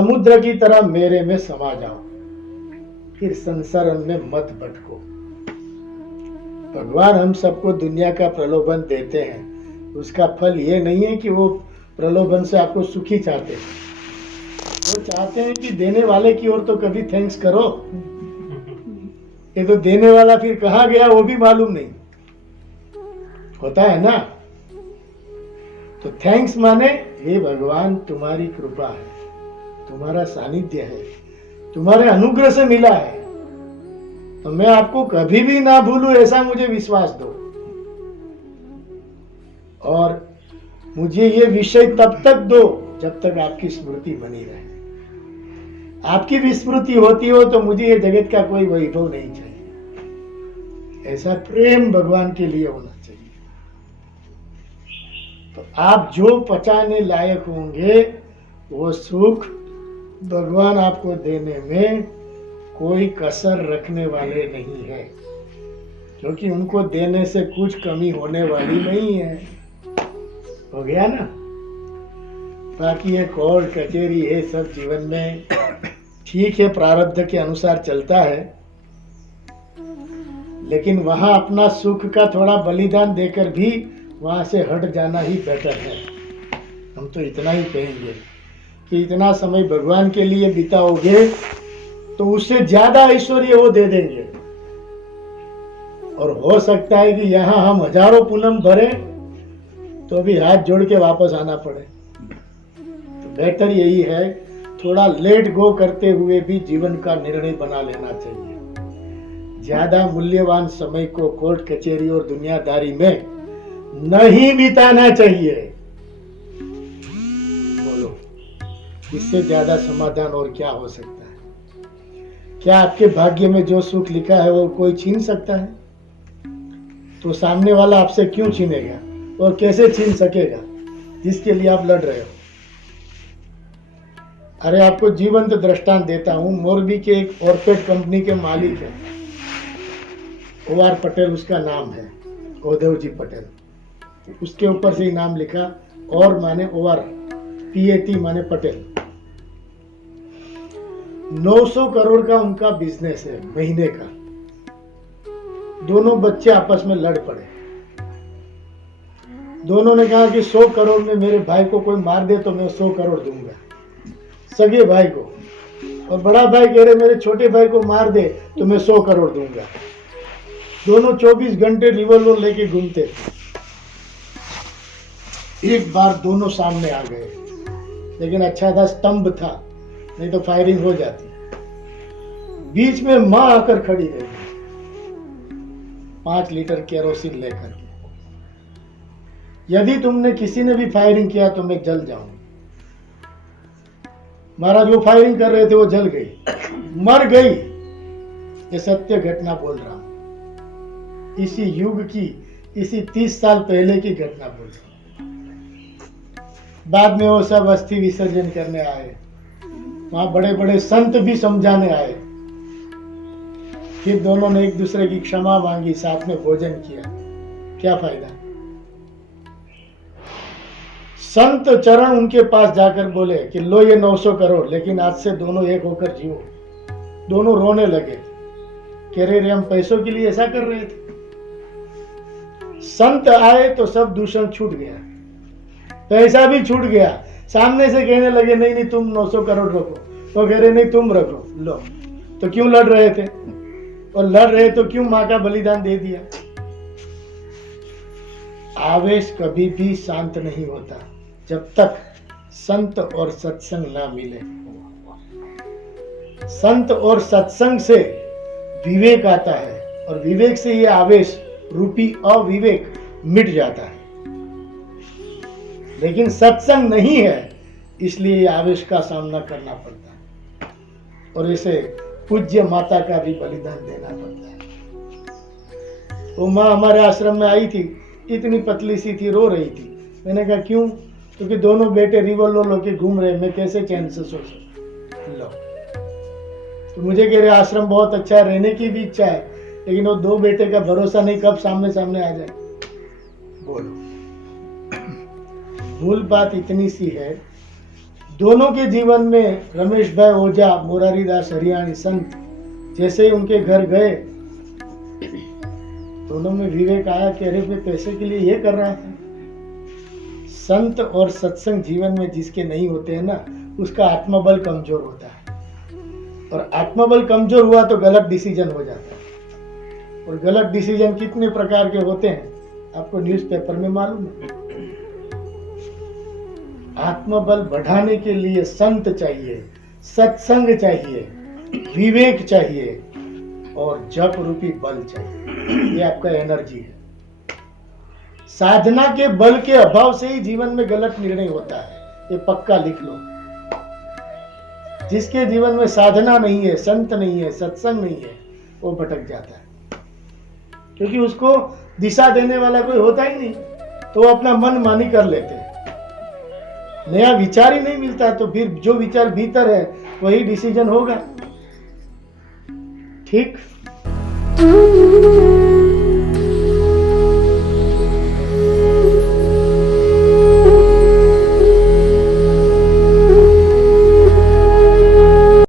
समुद्र की तरह मेरे में समा जाओ, फिर संसार में मत भटको। भगवान हम सबको दुनिया का प्रलोभन देते हैं, उसका फल ये नहीं है कि वो प्रलोभन से आपको सुखी चाहते हैं। वो चाहते हैं कि देने वाले की ओर तो कभी थैंक्स करो। ये तो देने वाला फिर कहाँ गया वो भी मालूम नहीं होता है ना। तो थैंक्स माने हे भगवान तुम्हारी कृपा है, तुम्हारा सानिध्य है, तुम्हारे अनुग्रह से मिला है, तो मैं आपको कभी भी ना भूलूं ऐसा मुझे विश्वास दो। और मुझे ये विषय तब तक दो जब तक आपकी स्मृति बनी रहे। आपकी भी स्मृति होती हो तो मुझे ये जगत का कोई वैभव नहीं चाहिए। ऐसा प्रेम भगवान के लिए होना चाहिए। तो आप जो पचाने लायक होंगे वो सुख भगवान आपको देने में कोई कसर रखने वाले नहीं है, क्योंकि उनको देने से कुछ कमी होने वाली नहीं है। हो गया ना। बाकी ये कोर्ट कचहरी है सब जीवन में ठीक है, प्रारब्ध के अनुसार चलता है, लेकिन वहां अपना सुख का थोड़ा बलिदान देकर भी वहां से हट जाना ही बेटर है। हम तो इतना ही कहेंगे कि इतना समय भगवान के लिए बिताओगे तो उससे ज्यादा ऐश्वर्य वो दे देंगे। और हो सकता है कि यहाँ हम हजारों पूनम भरें तो भी हाथ जोड़ के वापस आना पड़े। तो बेटर यही है, थोड़ा लेट गो करते हुए भी जीवन का निर्णय बना लेना चाहिए। ज्यादा मूल्यवान समय को कोर्ट कचहरी और दुनियादारी में नहीं बिताना चाहिए। बोलो, इससे ज्यादा समाधान और क्या हो सकता है? क्या आपके भाग्य में जो सुख लिखा है वो कोई छीन सकता है? तो सामने वाला आपसे क्यों छीनेगा और कैसे छीन सकेगा जिसके लिए आप लड़ रहे हो? अरे आपको जीवंत दृष्टांत देता हूं। मोरबी के एक ऑर्पेड कंपनी के मालिक है, OR पटेल उसका नाम है, ओदेव जी पटेल। उसके ऊपर से ही नाम लिखा, और माने OR, PAT माने पटेल। 900 करोड़ का उनका बिजनेस है महीने का। दोनों बच्चे आपस में लड़ पड़े। दोनों ने कहा कि 100 करोड़ में मेरे भाई को कोई मार दे तो मैं 100 करोड़ दूंगा, सगे भाई को। और बड़ा भाई कह रहे मेरे छोटे भाई को मार दे तो मैं 100 करोड़ दूंगा। दोनों 24 घंटे रिवॉल्वर लेके घूमते थे। एक बार दोनों सामने आ गए, लेकिन अच्छा था स्तंभ था, नहीं तो फायरिंग हो जाती। बीच में मां आकर खड़ी रही 5 लीटर केरोसिन लेकर। यदि तुमने किसी ने भी फायरिंग किया तो मैं जल जाऊंगी। महाराज वो फायरिंग कर रहे थे, वो जल गई, मर गई। ये सत्य घटना बोल रहा हूं, इसी युग की, इसी 30 साल पहले की घटना बोल रहा हूं। बाद में वो सब अस्थि विसर्जन करने आए, वहां बड़े बड़े संत भी समझाने आए। फिर दोनों ने एक दूसरे की क्षमा मांगी, साथ में भोजन किया। क्या फायदा? संत चरण उनके पास जाकर बोले कि लो ये 900 करोड़, लेकिन आज से दोनों एक होकर जियो। दोनों रोने लगे, कह रहे हम पैसों के लिए ऐसा कर रहे थे। संत आए तो सब दूषण छूट गया, पैसा भी छूट गया। सामने से कहने लगे नहीं नहीं तुम 900 करोड़ रखो, वो कह रहे नहीं तुम रखो। लो, तो क्यों लड़ रहे थे? और लड़ रहे तो क्यों मां का बलिदान दे दिया? आवेश कभी भी शांत नहीं होता जब तक संत और सत्संग ना मिले। संत और सत्संग से विवेक आता है, और विवेक से ये आवेश रूपी अविवेक मिट जाता है। लेकिन सत्संग नहीं है, इसलिए आवेश का सामना करना पड़ता है, और इसे पूज्य माता का भी बलिदान देना पड़ता है। वो माँ हमारे आश्रम में आई थी, इतनी पतली सी थी, रो रही थी। मैंने कहा क्यों? क्योंकि दोनों बेटे रिवॉल्वर लेके घूम रहे, मैं कैसे चैन से सो सकता। लो, तो मुझे कह रहे आश्रम बहुत अच्छा है, रहने की भी इच्छा है, लेकिन वो 2 बेटे का भरोसा नहीं कब सामने सामने आ जाए। बोलो, मूल बात इतनी सी है, दोनों के जीवन में रमेश भाई ओझा, मुरारी दास हरियाणी संत जैसे ही उनके घर गए, दोनों में विवेक आया कि अरे मैं पैसे के लिए ये कर रहा था। संत और सत्संग जीवन में जिसके नहीं होते हैं ना, उसका आत्मबल कमजोर होता है, और आत्मबल कमजोर हुआ तो गलत डिसीजन हो जाता है। और गलत डिसीजन कितने प्रकार के होते हैं आपको न्यूज़पेपर में मालूम है। आत्मबल बढ़ाने के लिए संत चाहिए, सत्संग चाहिए, विवेक चाहिए और जप रूपी बल चाहिए। ये आपका एनर्जी है। साधना के बल के अभाव से ही जीवन में गलत निर्णय होता है, ये पक्का लिख लो। जिसके जीवन में साधना नहीं है, संत नहीं है, सत्संग नहीं है, वो भटक जाता है, क्योंकि उसको दिशा देने वाला कोई होता ही नहीं, तो वो अपना मन मानी कर लेते हैं। नया विचार ही नहीं मिलता, तो फिर जो विचार भीतर है वही डिसीजन होगा। ठीक।